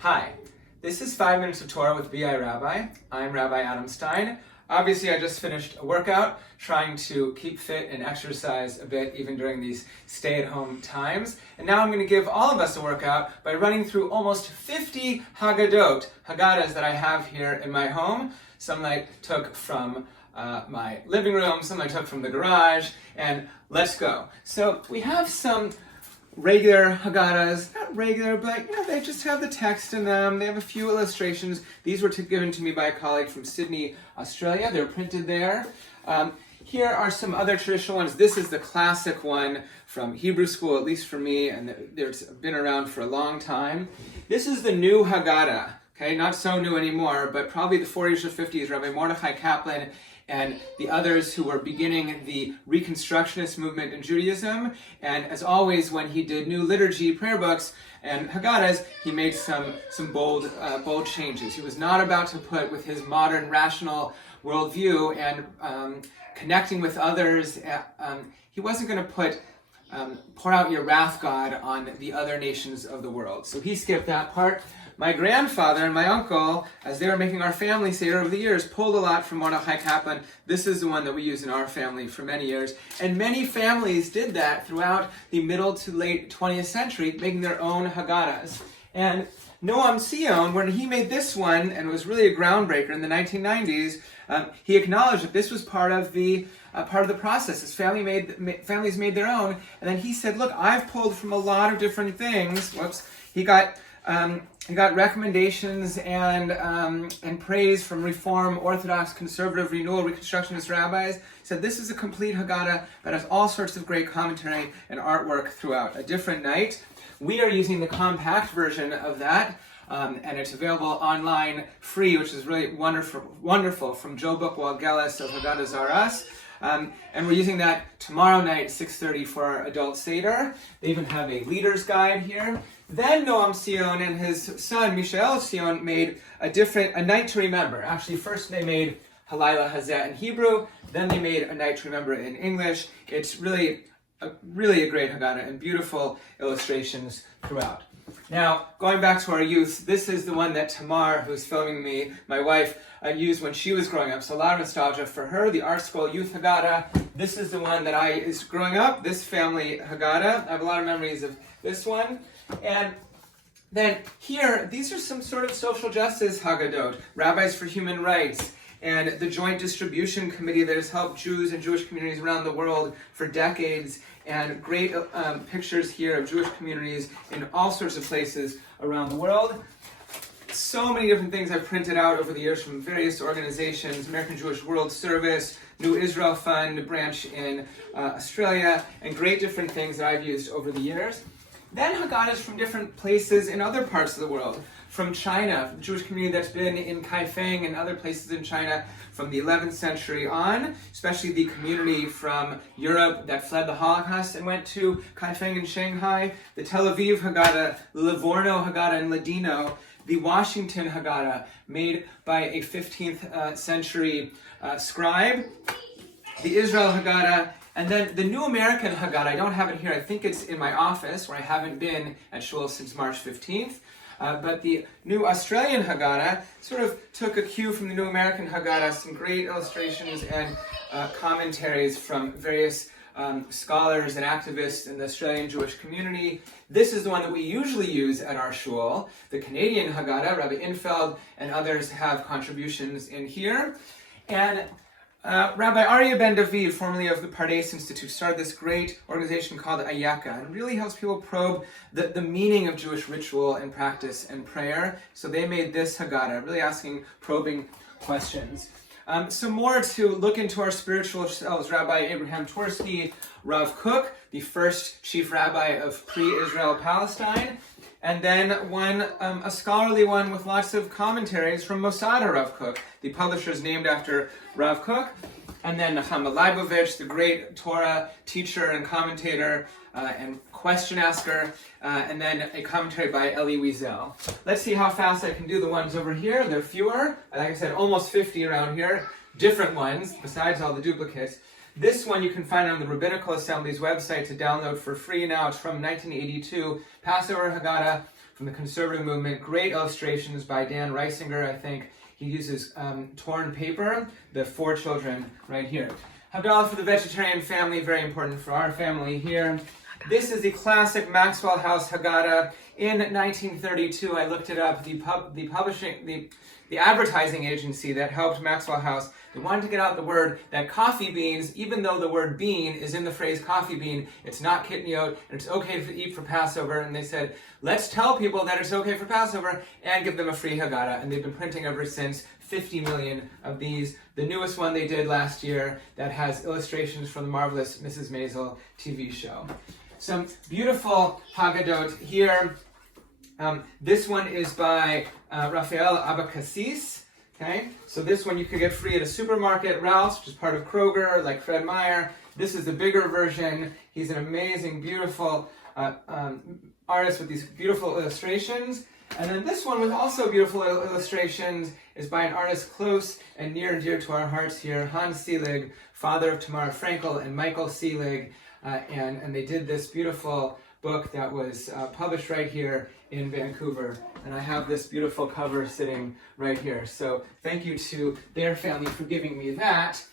Hi, this is 5 Minutes of Torah with BI Rabbi. I'm Rabbi Adam Stein. Obviously, I just finished a workout trying to keep fit and exercise a bit even during these stay-at-home times. And now I'm going to give all of us a workout by running through almost 50 haggadot, haggadahs that I have here in my home. Some I took from my living room, some I took from the garage, and let's go. So we have some regular haggadahs, not regular, but they just have the text in them. They have a few illustrations. These were given to me by a colleague from Sydney, Australia. They're printed there. Here are some other traditional ones. This is the classic one from Hebrew school, at least for me, and it's been around for a long time. This is the new Haggadah. Okay, not so new anymore, but probably the 40s or 50s, Rabbi Mordechai Kaplan and the others who were beginning the Reconstructionist movement in Judaism. And as always, when he did new liturgy prayer books and Haggadahs, he made some bold changes. He was not about to put with his modern rational worldview and connecting with others. He wasn't going to put pour out your wrath, God, on the other nations of the world. So he skipped that part. My grandfather and my uncle, as they were making our family Seder over the years, pulled a lot from Mordechai Kaplan. This is the one that we use in our family for many years. And many families did that throughout the middle to late 20th century, making their own Haggadahs. And Noam Sion, when he made this one, and it was really a groundbreaker in the 1990s, he acknowledged that this was part of the process. His families made their own, and then he said, "Look, I've pulled from a lot of different things." Whoops. He got recommendations and praise from Reform, Orthodox, Conservative, Renewal, Reconstructionist rabbis. He said this is a complete Haggadah that has all sorts of great commentary and artwork throughout. A different night. We are using the compact version of that, and it's available online free, which is really wonderful from Joe Book Walgelis of Haggadah Zaras. And we're using that tomorrow night, 6:30, for our adult Seder. They even have a leader's guide here. Then Noam Sion and his son, Mishael Sion, made a night to remember. Actually, first they made Halayla Hazeh in Hebrew, then they made a night to remember in English. It's really a great Haggadah and beautiful illustrations throughout. Now, going back to our youth, this is the one that Tamar, who's filming me, my wife, used when she was growing up. So a lot of nostalgia for her, the Art Scroll Youth Haggadah. This is the one that I is growing up, this family Haggadah. I have a lot of memories of this one. And then here, these are some sort of social justice Haggadot, Rabbis for Human Rights, and the Joint Distribution Committee that has helped Jews and Jewish communities around the world for decades, and great pictures here of Jewish communities in all sorts of places around the world. So many different things I've printed out over the years from various organizations, American Jewish World Service, New Israel Fund, branch in Australia, and great different things that I've used over the years. Then Haggadahs from different places in other parts of the world. From China, the Jewish community that's been in Kaifeng and other places in China from the 11th century on, especially the community from Europe that fled the Holocaust and went to Kaifeng and Shanghai, the Tel Aviv Haggadah, the Livorno Haggadah in Ladino, the Washington Haggadah made by a 15th century scribe, the Israel Haggadah, and then the New American Haggadah. I don't have it here. I think it's in my office where I haven't been at shul since March 15th. But the New Australian Haggadah sort of took a cue from the New American Haggadah, some great illustrations and commentaries from various scholars and activists in the Australian Jewish community. This is the one that we usually use at our shul. The Canadian Haggadah, Rabbi Infeld and others have contributions in here. And Rabbi Aryeh Ben David, formerly of the Pardes Institute, started this great organization called Ayaka, and really helps people probe the meaning of Jewish ritual and practice and prayer. So they made this Haggadah, really probing questions. Some more to look into our spiritual selves. Rabbi Abraham Twersky, Rav Kook, the first chief rabbi of pre-Israel Palestine, and then a scholarly one with lots of commentaries from Mosada Rav Kook. The publisher is named after Rav Kook. And then Nechama Leibovich, the great Torah teacher and commentator and question asker. And then a commentary by Elie Wiesel. Let's see how fast I can do the ones over here. There are fewer. Like I said, almost 50 around here. Different ones, besides all the duplicates. This one you can find on the Rabbinical Assembly's website to download for free now. It's from 1982, Passover Haggadah from the conservative movement. Great illustrations by Dan Reisinger, I think. He uses torn paper, the 4 children right here. Haggadah for the vegetarian family, very important for our family here. This is the classic Maxwell House Haggadah. In 1932, I looked it up, the advertising agency that helped Maxwell House, they wanted to get out the word that coffee beans, even though the word bean is in the phrase coffee bean, it's not kitniot, and it's okay to eat for Passover, and they said, let's tell people that it's okay for Passover and give them a free Haggadah, and they've been printing ever since, 50 million of these. The newest one they did last year that has illustrations from the marvelous Mrs. Maisel TV show. Some beautiful haggadot here. This one is by Raphael Abacassis. Okay, so this one you could get free at a supermarket, Ralph's, which is part of Kroger, like Fred Meyer. This is the bigger version. He's an amazing, beautiful artist with these beautiful illustrations. And then this one with also beautiful illustrations is by an artist close and near and dear to our hearts here, Hans Selig, father of Tamara Frankel and Michael Selig. And they did this beautiful book that was published right here in Vancouver. And I have this beautiful cover sitting right here. So thank you to their family for giving me that.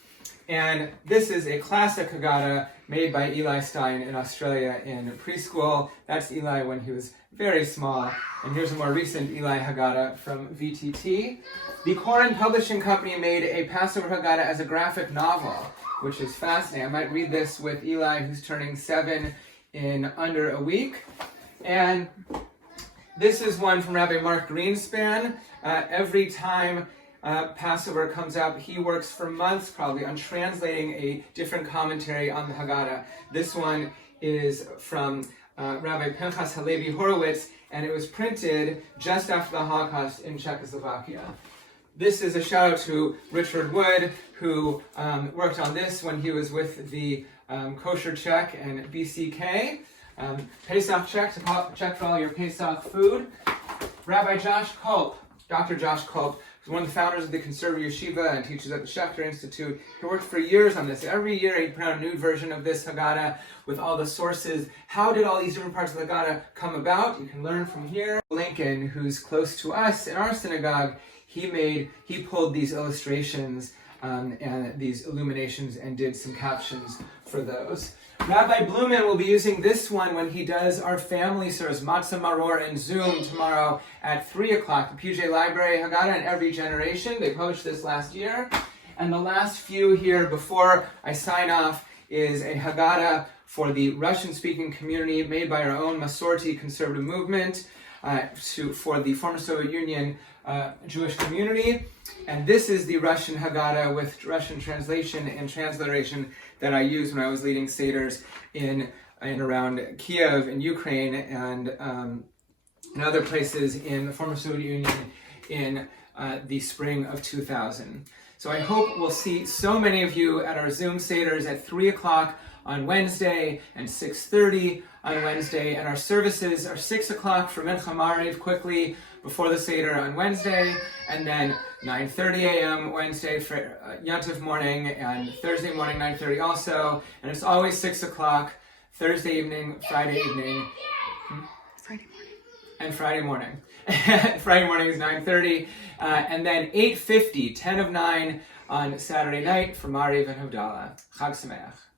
And this is a classic Haggadah made by Eli Stein in Australia in preschool. That's Eli when he was very small. And here's a more recent Eli Haggadah from VTT. The Koren Publishing Company made a Passover Haggadah as a graphic novel, which is fascinating. I might read this with Eli, who's turning 7 in under a week. And this is one from Rabbi Mark Greenspan. Every time Passover comes up, he works for months probably on translating a different commentary on the Haggadah. This one is from Rabbi Pinchas Halevi Horowitz, and it was printed just after the Holocaust in Czechoslovakia. This is a shout out to Richard Wood, who worked on this when he was with the Kosher Czech and BCK. Pesach check, to check for all your Pesach food. Rabbi Josh Culp, Dr. Josh Culp, who's one of the founders of the Conservative Yeshiva and teaches at the Schechter Institute. He worked for years on this. Every year he'd put out a new version of this Haggadah with all the sources. How did all these different parts of the Haggadah come about? You can learn from here. Lincoln, who's close to us in our synagogue, he pulled these illustrations and these illuminations and did some captions for those. Rabbi Blumen will be using this one when he does our family service, Matzah Maror and Zoom tomorrow at 3 o'clock. The PJ Library Haggadah in Every Generation. They published this last year. And the last few here before I sign off is a Haggadah for the Russian-speaking community made by our own Masorti conservative movement for the former Soviet Union Jewish community. And this is the Russian Haggadah with Russian translation and transliteration that I used when I was leading Seders in around Kiev in Ukraine and in other places in the former Soviet Union in the spring of 2000. So I hope we'll see so many of you at our Zoom Seders at 3 o'clock on Wednesday and 6:30 on Wednesday. And our services are 6 o'clock for Mincha Mariv quickly before the Seder on Wednesday, and then 9:30 a.m. Wednesday for Yontif morning, and Thursday morning 9:30 also. And it's always 6 o'clock, Thursday evening, Friday evening. Friday morning. And Friday morning. Friday morning is 9:30. And then 8:50, 10 of 9 on Saturday night for Mariv and Havdalah. Chag sameach.